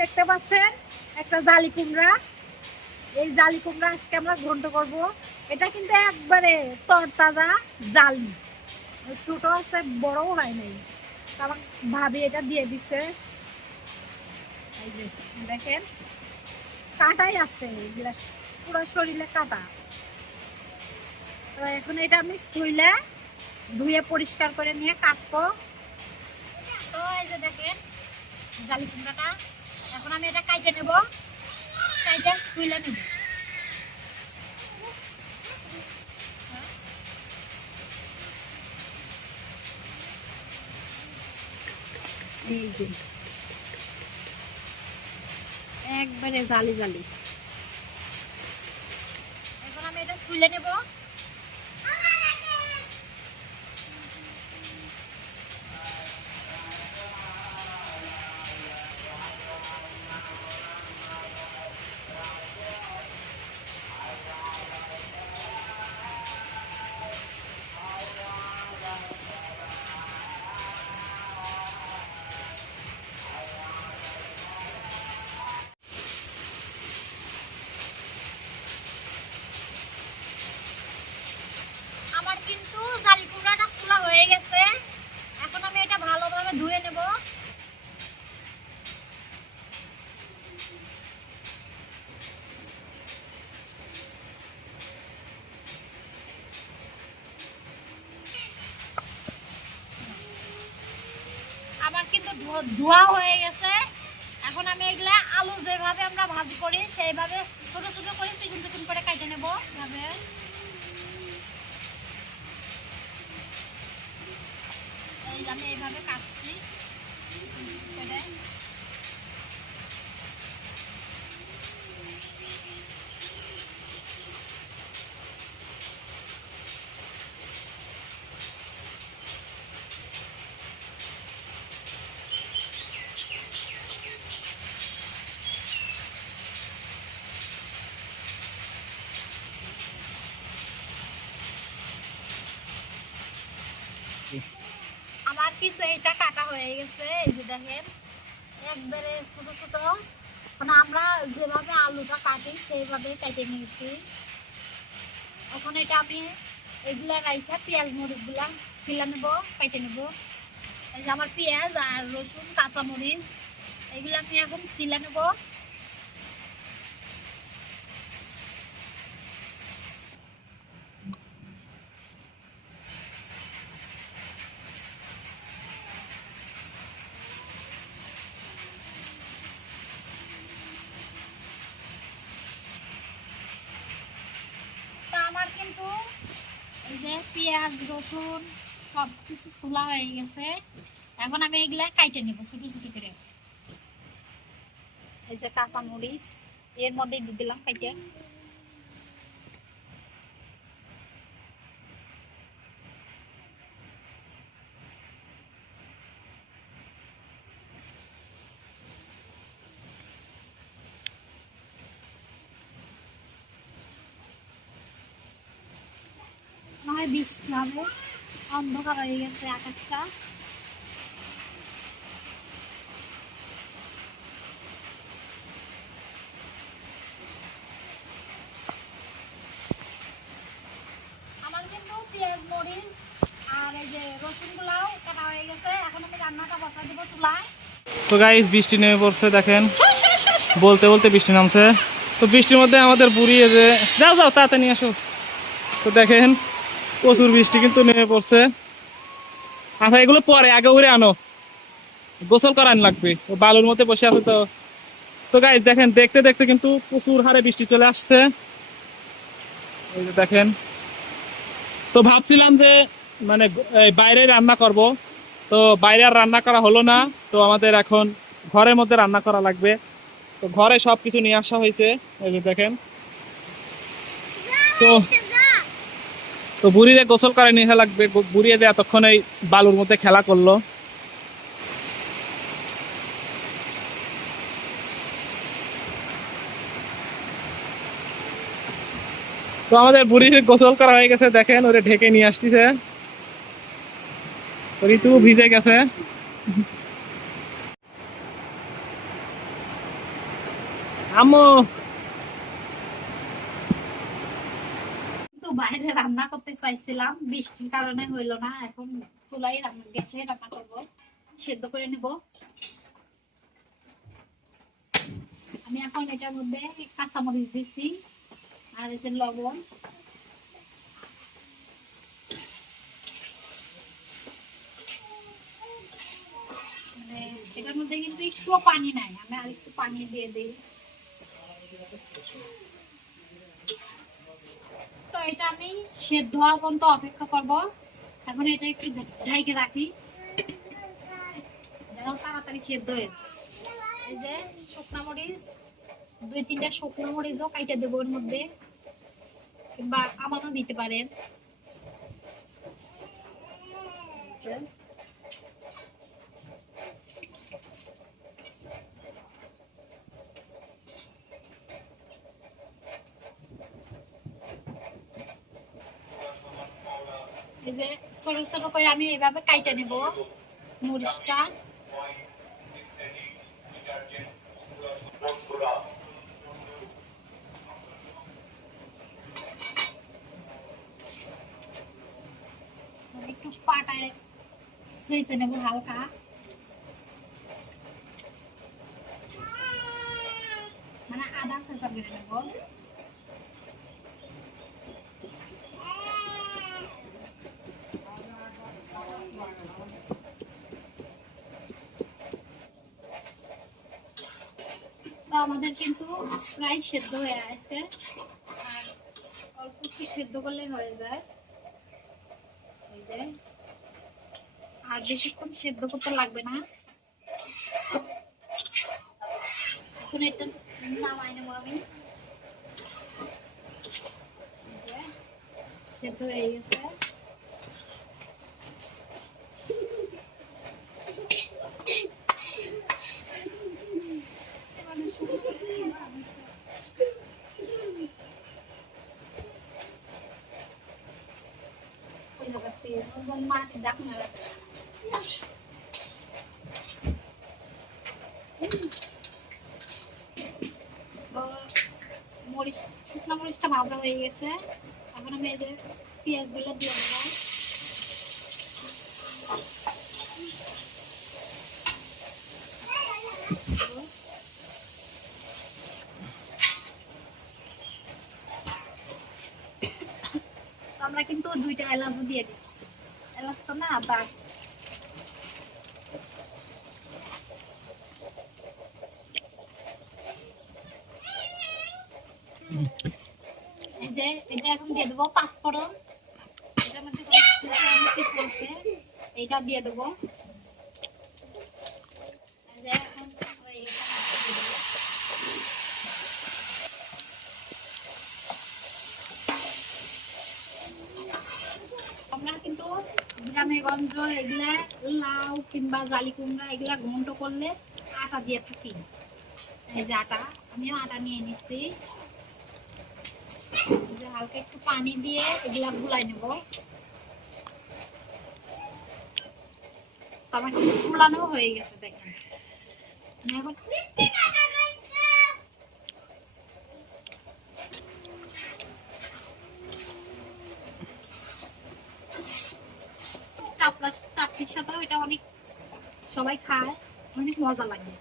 দেখতে পাচ্ছেন? একটা জালি কুমড়া। এই জালি কুমড়া আজকে আমরা ঘন্ট করব। এটা কিন্তু একবারে তরতাজা জালি। ছোট আছে, বড়ও হয় নাই। আমার ভাবি এটা দিয়ে দিচ্ছে এই যে, দেখেন। কাটাই আছে পুরো শরীরে কাটা। তো এখন এটা আমি শুইলে ধুয়ে পরিষ্কার করে নিয়ে কাটবো। তো এই যে দেখেন, জালি কুমড়াটা। এখন আমি এটা কাইটে নেব। কাইটে শুইলে নেব। একবারে জালি জালি। এখন আমি এটা শুইলে নেব। ধোয়া হয়ে গেছে এখন আমি এগুলা আলু যেভাবে আমরা ভাজি করি, সেইভাবে ছোট ছোট করে চিকুন চিকুন করে কাটে নেব এভাবে আমি এইভাবে কাটছি করে। আমার কিন্তু এটা কাটা হয়ে গেছে, এই যে দেখেন, একবারে ছোট ছোট। মানে আমরা যেভাবে আলুটা কাটি সেইভাবে কেটে নিয়েছি। এখন এটা আমি এগুলা রাইখা পেঁয়াজ মরিচগুলা ছিলা নেব, কেটে নেব। এই যে আমার পেঁয়াজ আর রসুন কাঁচা মরিচ এগুলা আমি এখন ছিলা নেব তা আমার কিন্তু এই যে পেঁয়াজ, রসুন সব কিছু ছোলা হয়ে গেছে। এখন আমি এগুলা কাইটে নেব, ছোট ছোট করে। এই যে কাঁচা মরিচ এর মধ্যে দিয়ে দিলাম কাইটে। হয় বৃষ্টি হবে অন্ধকার হয়ে গেছে আকাশটা। আমার কিন্তু পেঁয়াজ মরিচ আর এই যে রসুন কাটা হয়ে গেছে। এখন আমি রান্নাটা বসা দেবো চুলায়। তো গাইজ বৃষ্টি নেমে পড়ছে দেখেন। বলতে বলতে বৃষ্টি নামছে। তো বৃষ্টির মধ্যে আমাদের বুড়ি এই যে যাও যাও তাড়াতাড়ি আসো। তো দেখেন প্রচুর বৃষ্টি কিন্তু নেমে পড়ছে। আচ্ছা এগুলো পরে, আগে উড়ে আনো। গোসল করান লাগবে বালুর মধ্যে বসে আছে তো। তো গাইজ দেখেন, দেখতে দেখতে কিন্তু প্রচুর হারে বৃষ্টি চলে আসছে। দেখেন। তো ভাবছিলাম যে মানে বাইরে রান্না করব। তো বাইরে আর রান্না করা হলো না। তো আমাদের এখন ঘরের মধ্যে রান্না করা লাগবে। তো ঘরে সব কিছু নিয়ে আসা হয়েছে। এই যে দেখেন। তো তো বুড়িরে গোসল করে নিয়ে লাগবে। বুড়িয়ে যে এতক্ষণ এই বালুর মধ্যে খেলা করল। তো আমাদের বুড়ির গোসল করা হয়ে গেছে, দেখেন, ওরে ঢেকে নিয়ে আসতেছে। ঋতু ভিজে গেছে। আম্মু! বাইরে রান্না করতে চাইছিলাম। বৃষ্টির কারণে হইল না, এখন চুলাই রান্না, গ্যাসে রান্না করব। সেদ্ধ করে নেব। আমি এখন এটার মধ্যে কাঁচামরিচ দিচ্ছি আর যে লবণ। মানে এটার মধ্যে কিন্তু একটুও পানি নাই, আমি আর একটু পানি দিয়ে দিই। তো এটা আমি সেদ্ধ হওয়া পর্যন্ত অপেক্ষা করব। এখন এটা একটু ঢাইকে রাখি। যেন তাড়াতাড়ি সেদ্ধ হয়ে এই যে শুকনা মরিচ, দুই তিনটা শুকনো মরিচও কাইটা দেবো ওর মধ্যে। কিংবা আমানও দিতে পারেন। যে। ছোট ছোট করে আমি এভাবে কাইটা নেব মরিচটা একটু পাটায় সেচে নেব হালকা মানে আদা সেচা করে নেব তো আমাদের কিন্তু প্রায় সেদ্ধ হয়ে আছে। আর অল্প একটু সেদ্ধ করলে হয়ে যায়। আর বেশিক্ষণ সেদ্ধ করতে লাগবে না। এখন এটা নামাই নেব আমি। সেদ্ধ হয়ে গেছে এবারে শুরু করছি। ওই জায়গাতে ওর মাকে ডাক না তো মরিচ শুকনো মরিচটা ভাজা হয়ে গেছে। এখন আমি এই যে পেঁয়াজগুলো দিয়ে দেবো। আমরা কিন্তু দুইটা এলাচ দিয়ে দিচ্ছি। এলাচ তো না আদা আমরা কিন্তু গ্রামে গঞ্জ এগুলা লাউ কিংবা জালি কুমড়া এগুলা ঘন্ট করলে আটা দিয়ে থাকি। এই যে আটা, আমিও আটা নিয়ে নিচ্ছি একটু পানি দিয়ে হয়ে গেছে চাপড়ির সাথেও এটা অনেক সবাই খায়, অনেক মজা লাগে।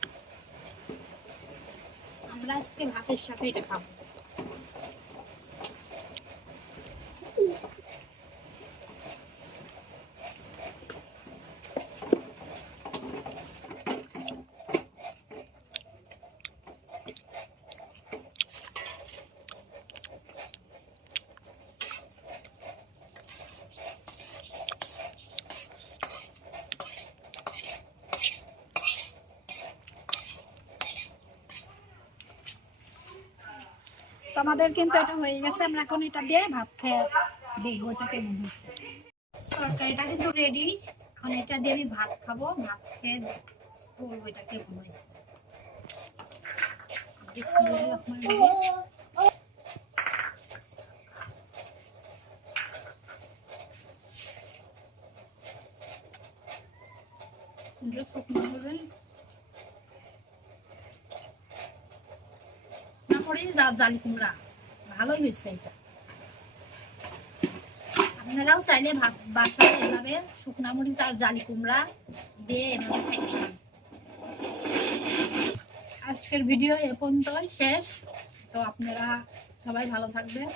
আমরা আজকে ভাতের সাথে এটা খাব। Daddy. আমাদের কিন্তু এটা হয়ে গেছে, আমরা এখন এটা দিয়ে ভাত খেয়ে দেখব এটা কেমন হচ্ছে। তরকারিটা কিন্তু রেডি এখন এটা দিয়ে আমি ভাত খাব, ভাত খেয়ে বলব এটা কেমন হয়েছে। বিসমিল্লাহির রহমানির রহিম। যে শুকনো মরিচ মরিচ আর জালি কুমড়া। ভালোই হয়েছে এটা। আপনারাও চাইলে বাসায় এভাবে শুকনা মরিচ আর জালি কুমড়া দিয়ে এভাবে খাইতে আজকের ভিডিও এ পর্যন্তই শেষ। তো আপনারা সবাই ভালো থাকবেন।